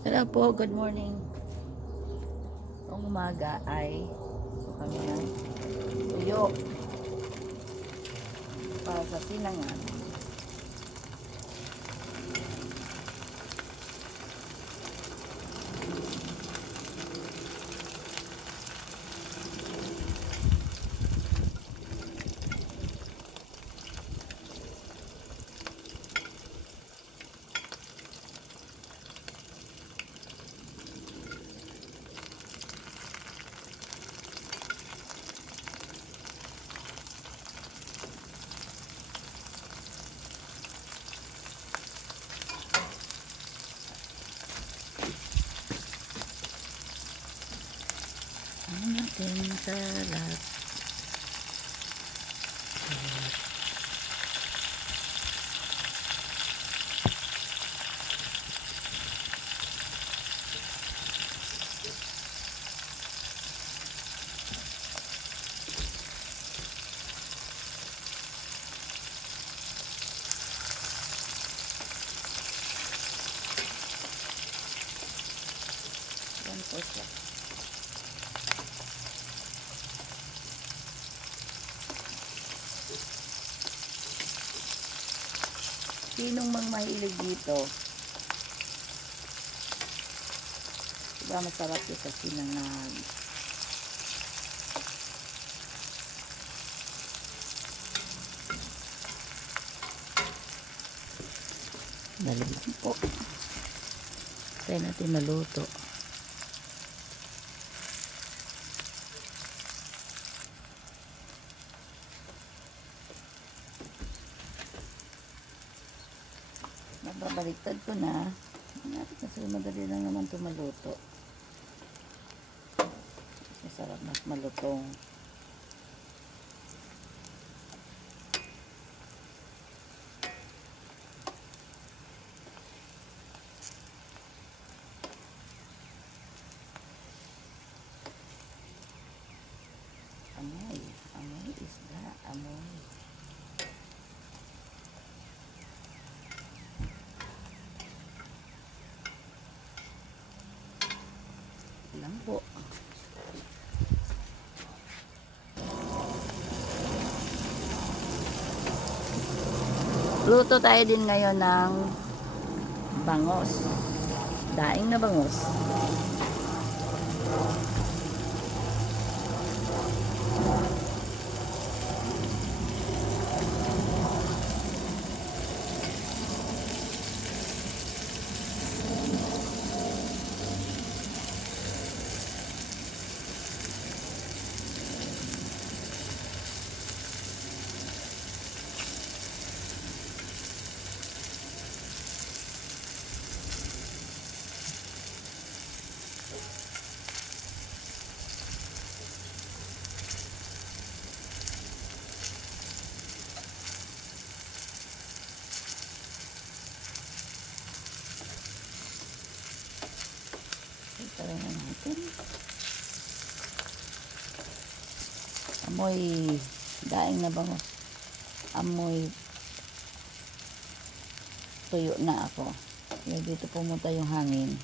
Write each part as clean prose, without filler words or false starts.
Hello po, good morning. Noong umaga ay ito kami ng tuyo para sa sinangan. Ang ating salad. Yan po siya. Sinong mang mahilig dito? Diba masarap ito sa sinangan? Dali lang po. Tayo natin maluto. Babaliktad ko na. Kasi madali lang naman ito maluto. Masarap, mas malutong. Amoy, amoy isda, amoy. Lang po. Luto tayo din ngayon ng bangos. Daing na bangos. Ito na natin. Amoy daing na bangos. Amoy tuyo na ako. Kaya dito pumunta yung hangin.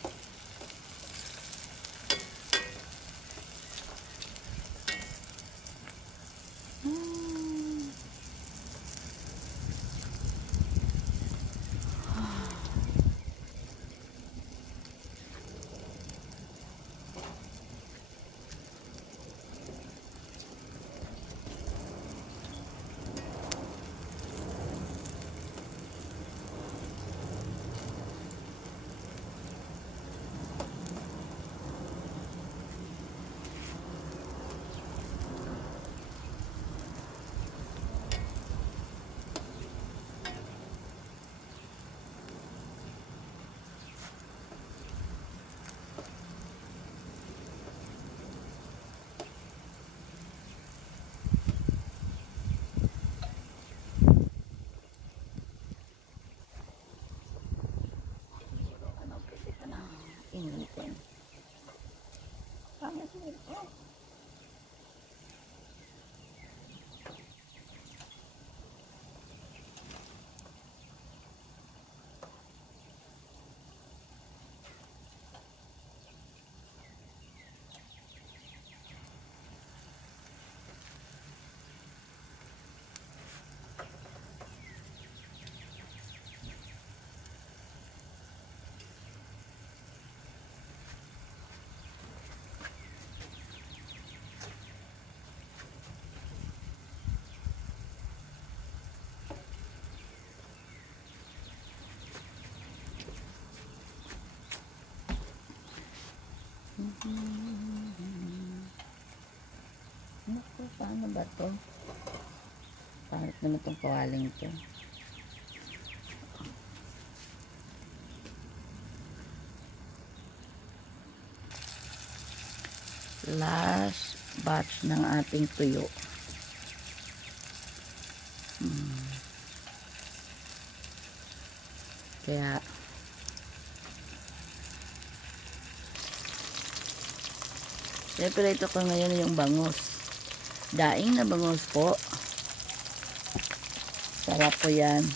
Naku, paano ba to? Pangit naman tong kawaling to. Last batch ng ating tuyo. Kaya siyempre ito ko ngayon yung bangus. Daing na bangus po. Sarap po yan.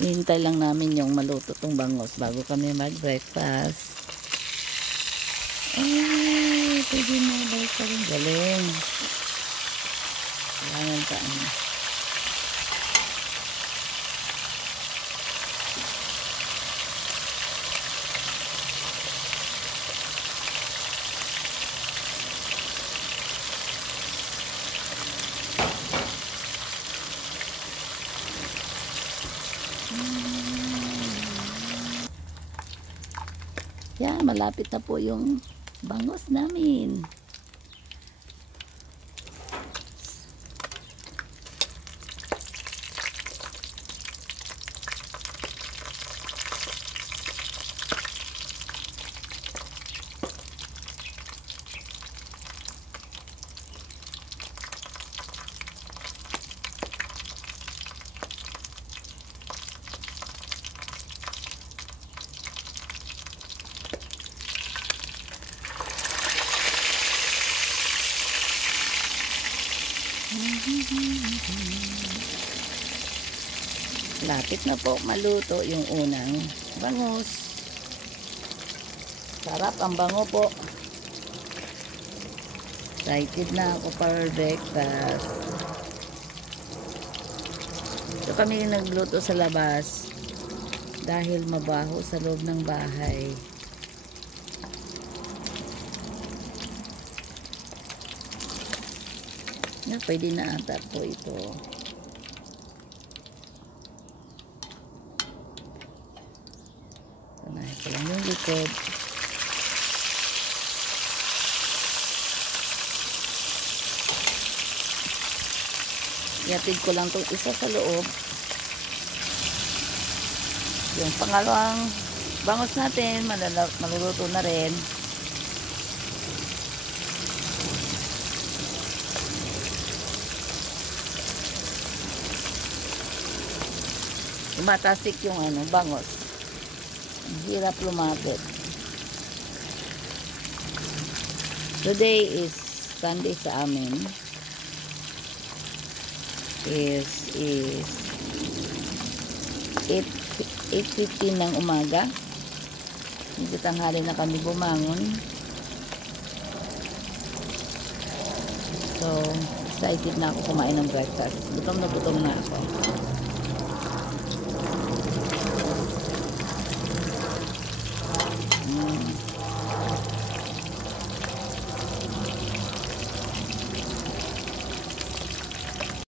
Hihintay lang namin yung maluto tong bangus bago kami mag-breakfast. Ay, pwede na balik ka rin. Galing. Kailangan ka ano. Yan, malapit na po yung bangus namin. Lapit na po maluto yung unang bangus. Sarap ang bango po. Excited na ako para breakfast. So kami nagluto sa labas dahil mabaho sa loob ng bahay. Na pwede na ata po ito. Sanahin ko lang yung likod. Iatid ko lang itong isa sa loob. Yung pangalawang bangus natin maluluto na rin. Matasik yung bangus. Ang hirap lumapit. Today is Sunday sa amin. Is 8:15 ng umaga. Medyo tanghali na kami bumangon. So, excited na ako kumain ng breakfast. Gutom na ako.